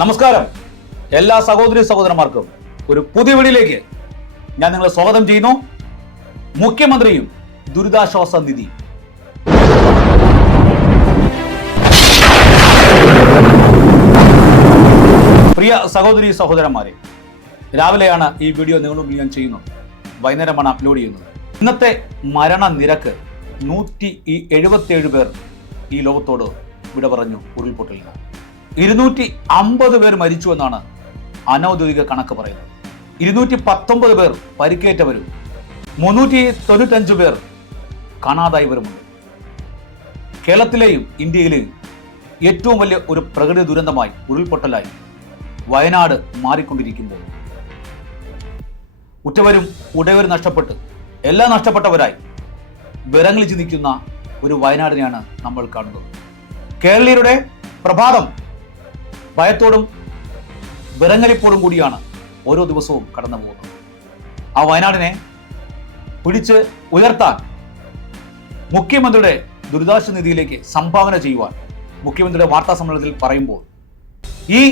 നമസ്കാരം. എല്ലാ സഹോദരി സഹോദരന്മാർക്കും ഒരു പുതിയ വീഡിയോയിലേക്ക് ഞാൻ നിങ്ങളെ സ്വാഗതം ചെയ്യുന്നു. മുഖ്യമന്ത്രിയും ദുരിതാശ്വാസ നിധി. പ്രിയ സഹോദരി സഹോദരന്മാരെ രാവിലെയാണ് ഈ വീഡിയോ മുമ്പിൽ ഞാൻ ചെയ്യുന്നത്. വൈകുന്നേരമാണ് അപ്ലോഡ് ചെയ്യുന്നത്. ഇന്നത്തെ മരണ നിരക്ക് നൂറ്റി ഈ എഴുപത്തിയേഴ് പേർ ഈ ലോകത്തോട് വിട പറഞ്ഞു ഉരുൾപൊട്ടലിന്. ഇരുന്നൂറ്റി അമ്പത് പേർ മരിച്ചു എന്നാണ് അനൗദ്യോഗിക കണക്ക് പറയുന്നത്. ഇരുന്നൂറ്റി പത്തൊമ്പത് പേർ പരിക്കേറ്റവരും മുന്നൂറ്റി തൊണ്ണൂറ്റഞ്ച് പേർ കാണാതായവരുമുണ്ട് കേരളത്തിലെയും ഇന്ത്യയിലെയും ഏറ്റവും വലിയ ഒരു പ്രകൃതി ദുരന്തമായി ഉരുൾപൊട്ടലായി വയനാട് മാറിക്കൊണ്ടിരിക്കുമ്പോൾ. ഉറ്റവരും ഉടയവരും നഷ്ടപ്പെട്ട് എല്ലാം നഷ്ടപ്പെട്ടവരായി വിറങ്ങളിച്ച് നിൽക്കുന്ന ഒരു വയനാടിനെയാണ് നമ്മൾ കാണുന്നത്. കേരളീയരുടെ പ്രഭാതം ഭയത്തോടും വിറങ്ങലിപ്പോടും കൂടിയാണ് ഓരോ ദിവസവും കടന്നു പോകുന്നത്. ആ വയനാടിനെ പിടിച്ച് ഉയർത്താൻ മുഖ്യമന്ത്രിയുടെ ദുരിതാശ്വാസ നിധിയിലേക്ക് സംഭാവന ചെയ്യുവാൻ മുഖ്യമന്ത്രിയുടെ വാർത്താ സമ്മേളനത്തിൽ പറയുമ്പോൾ ഈ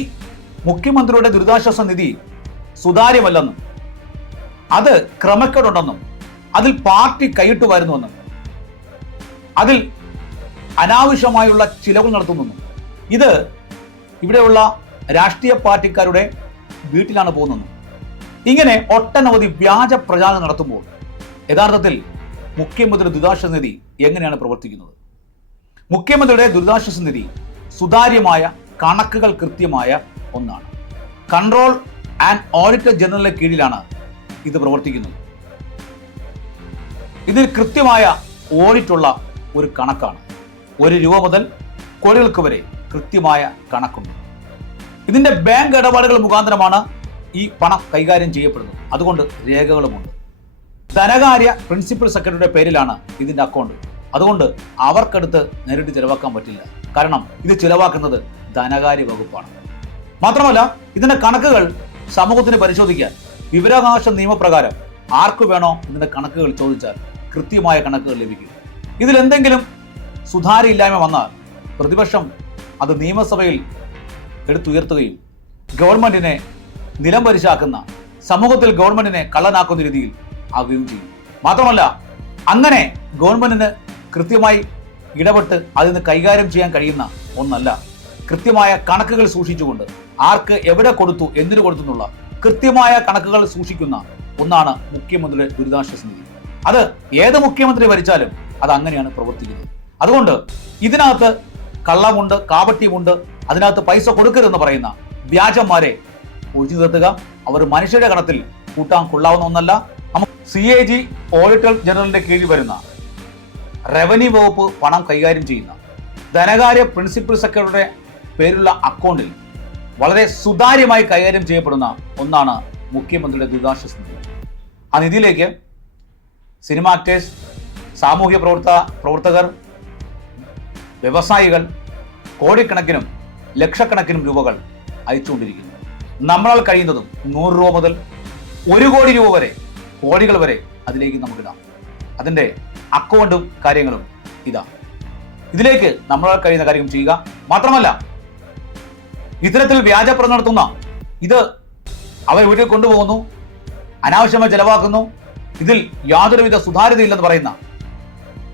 മുഖ്യമന്ത്രിയുടെ ദുരിതാശ്വാസ നിധി സുതാര്യമല്ലെന്നും അത് ക്രമക്കേടുണ്ടെന്നും അതിൽ പാർട്ടി കൈയിട്ട് വരുന്നുവെന്നും അതിൽ അനാവശ്യമായുള്ള ചിലവ് നടത്തുന്നെന്നും ഇത് ഇവിടെയുള്ള രാഷ്ട്രീയ പാർട്ടിക്കാരുടെ വീട്ടിലാണ് പോകുന്നത്. ഇങ്ങനെ ഒട്ടനവധി വ്യാജ പ്രചാരണം നടത്തുമ്പോൾ യഥാർത്ഥത്തിൽ മുഖ്യമന്ത്രി ദുരിതാശ്വാസ നിധി എങ്ങനെയാണ് പ്രവർത്തിക്കുന്നത്? മുഖ്യമന്ത്രിയുടെ ദുരിതാശ്വാസ നിധി സുതാര്യമായ കണക്കുകൾ കൃത്യമായ ഒന്നാണ്. കൺട്രോൾ ആൻഡ് ഓഡിറ്റർ ജനറലിന്റെ കീഴിലാണ് ഇത് പ്രവർത്തിക്കുന്നത്. ഇതിൽ കൃത്യമായ ഓഡിറ്റുള്ള ഒരു കണക്കാണ്. ഒരു രൂപ മുതൽ കോടികൾക്ക് വരെ കൃത്യമായ കണക്കുണ്ട്. ഇതിന്റെ ബാങ്ക് ഇടപാടുകൾ മുഖാന്തരമാണ് ഈ പണം കൈകാര്യം ചെയ്യപ്പെടുന്നത്. അതുകൊണ്ട് രേഖകളുമുണ്ട്. ധനകാര്യ പ്രിൻസിപ്പൽ സെക്രട്ടറിയുടെ പേരിലാണ് ഇതിന്റെ അക്കൗണ്ട് അതുകൊണ്ട് അവർക്കടുത്ത് നേരിട്ട് ചിലവാക്കാൻ പറ്റില്ല. കാരണം ഇത് ചിലവാക്കുന്നത് ധനകാര്യ വകുപ്പാണ്. മാത്രമല്ല ഇതിന്റെ കണക്കുകൾ സമൂഹത്തിന് പരിശോധിക്കാൻ വിവരാവകാശ നിയമപ്രകാരം ആർക്കു വേണോ ഇതിന്റെ കണക്കുകൾ ചോദിച്ചാൽ കൃത്യമായ കണക്കുകൾ ലഭിക്കും. ഇതിലെന്തെങ്കിലും എന്തെങ്കിലും സുതാര്യമില്ലായ്മ വന്നാൽ പ്രതിപക്ഷം അത് നിയമസഭയിൽ എടുത്തുയർത്തുകയും ഗവൺമെന്റിനെ നിലം പരിശാക്കുന്ന സമൂഹത്തിൽ ഗവൺമെന്റിനെ കള്ളനാക്കുന്ന രീതിയിൽ ആകുകയും ചെയ്യും. മാത്രമല്ല അങ്ങനെ ഗവൺമെന്റിന് കൃത്യമായി ഇടപെട്ട് അതിന് കൈകാര്യം ചെയ്യാൻ കഴിയുന്ന ഒന്നല്ല. കൃത്യമായ കണക്കുകൾ സൂക്ഷിച്ചുകൊണ്ട് ആർക്ക് എവിടെ കൊടുത്തു എന്തിനു കൊടുത്തു എന്നുള്ള കൃത്യമായ കണക്കുകൾ സൂക്ഷിക്കുന്ന ഒന്നാണ് മുഖ്യമന്ത്രിയുടെ ദുരിതാശ്വാസ നിധി. അത് ഏത് മുഖ്യമന്ത്രി ഭരിച്ചാലും അത് അങ്ങനെയാണ് പ്രവർത്തിക്കുന്നത്. അതുകൊണ്ട് ഇതിനകത്ത് കള്ളമുണ്ട് കാപട്യമുണ്ട് അതിനകത്ത് പൈസ കൊടുക്കരുതെന്ന് പറയുന്ന വ്യാജന്മാരെ ഒഴിച്ചു നിർത്തുക. അവർ മനുഷ്യരുടെ കണത്തിൽ കൂട്ടാൻ കൊള്ളാവുന്ന ഒന്നല്ല. സി എ ജി ഓഡിറ്റർ ജനറലിന്റെ കീഴിൽ വരുന്ന റവന്യൂ വകുപ്പ് പണം കൈകാര്യം ചെയ്യുന്ന ധനകാര്യ പ്രിൻസിപ്പൽ സെക്രട്ടറിയുടെ പേരുള്ള അക്കൗണ്ടിൽ വളരെ സുതാര്യമായി കൈകാര്യം ചെയ്യപ്പെടുന്ന ഒന്നാണ് മുഖ്യമന്ത്രിയുടെ ദുരിതാശ്വാസ നിധി ആ നിധിയിലേക്ക് സിനിമ ആക്ടേഴ്സ് സാമൂഹ്യ പ്രവർത്ത പ്രവർത്തകർ വ്യവസായികൾ കോടിക്കണക്കിനും ലക്ഷക്കണക്കിനും രൂപകൾ അയച്ചുകൊണ്ടിരിക്കുന്നത് നമ്മളാൽ കഴിയുന്നതും നൂറ് രൂപ മുതൽ ഒരു കോടി രൂപ വരെ കോടികൾ വരെ അതിലേക്ക് നമുക്കിടാം. അതിന്റെ അക്കൗണ്ടും കാര്യങ്ങളും ഇതാ. ഇതിലേക്ക് നമ്മളാൽ കഴിയുന്ന കാര്യം ചെയ്യുക മാത്രമല്ല ഇത്തരത്തിൽ വ്യാജപ്രം നടത്തുന്ന ഇത് അവർ വീട്ടിൽ കൊണ്ടുപോകുന്നു അനാവശ്യമായി ചെലവാക്കുന്നു ഇതിൽ യാതൊരുവിധ സുതാര്യതയില്ലെന്ന് പറയുന്ന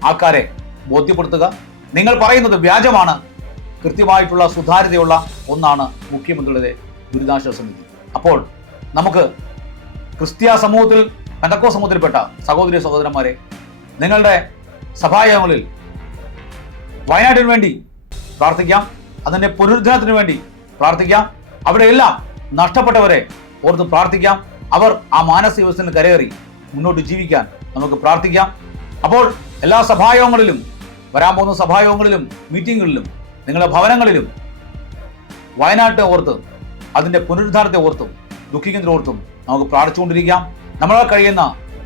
ആൾക്കാരെ ബോധ്യപ്പെടുത്തുക നിങ്ങൾ പറയുന്നത് വ്യാജമാണ്. കൃത്യമായിട്ടുള്ള സുതാര്യതയുള്ള ഒന്നാണ് മുഖ്യമന്ത്രിയുടെ ദുരിതാശ്വാസ നിധി. അപ്പോൾ നമുക്ക് ക്രിസ്ത്യ സമൂഹത്തിൽ പെന്തക്കോ സമൂഹത്തിൽപ്പെട്ട സഹോദരി സഹോദരന്മാരെ നിങ്ങളുടെ സഭായോഗങ്ങളിൽ വയനാട്ടിന് വേണ്ടി പ്രാർത്ഥിക്കാം. അതിന്റെ പുനരുദ്ധനത്തിന് വേണ്ടി പ്രാർത്ഥിക്കാം. അവിടെയെല്ലാം നഷ്ടപ്പെട്ടവരെ ഓർത്ത് പ്രാർത്ഥിക്കാം. അവർ ആ മാനസിക വ്യവസ്ഥയിൽ കരയേറി മുന്നോട്ട് ജീവിക്കാൻ നമുക്ക് പ്രാർത്ഥിക്കാം. അപ്പോൾ എല്ലാ സഭായോഗങ്ങളിലും വരാൻ പോകുന്ന സഭായോഗങ്ങളിലും മീറ്റിങ്ങുകളിലും നിങ്ങളുടെ ഭവനങ്ങളിലും വയനാട്ടെ ഓർത്ത് അതിന്റെ പുനരുദ്ധാരത്തെ ഓർത്തും ദുഃഖിക്കുന്നതിനെ ഓർത്തും നമുക്ക് പ്രാർത്ഥിച്ചുകൊണ്ടിരിക്കാം. നമ്മളാൽ കഴിയുന്ന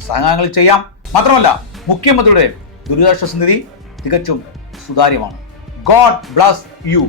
സഹായങ്ങൾ ചെയ്യാം. മാത്രമല്ല മുഖ്യമന്ത്രിയുടെ ദുരിതാശ്വാസ നിധി തികച്ചും സുതാര്യമാണ്. God bless you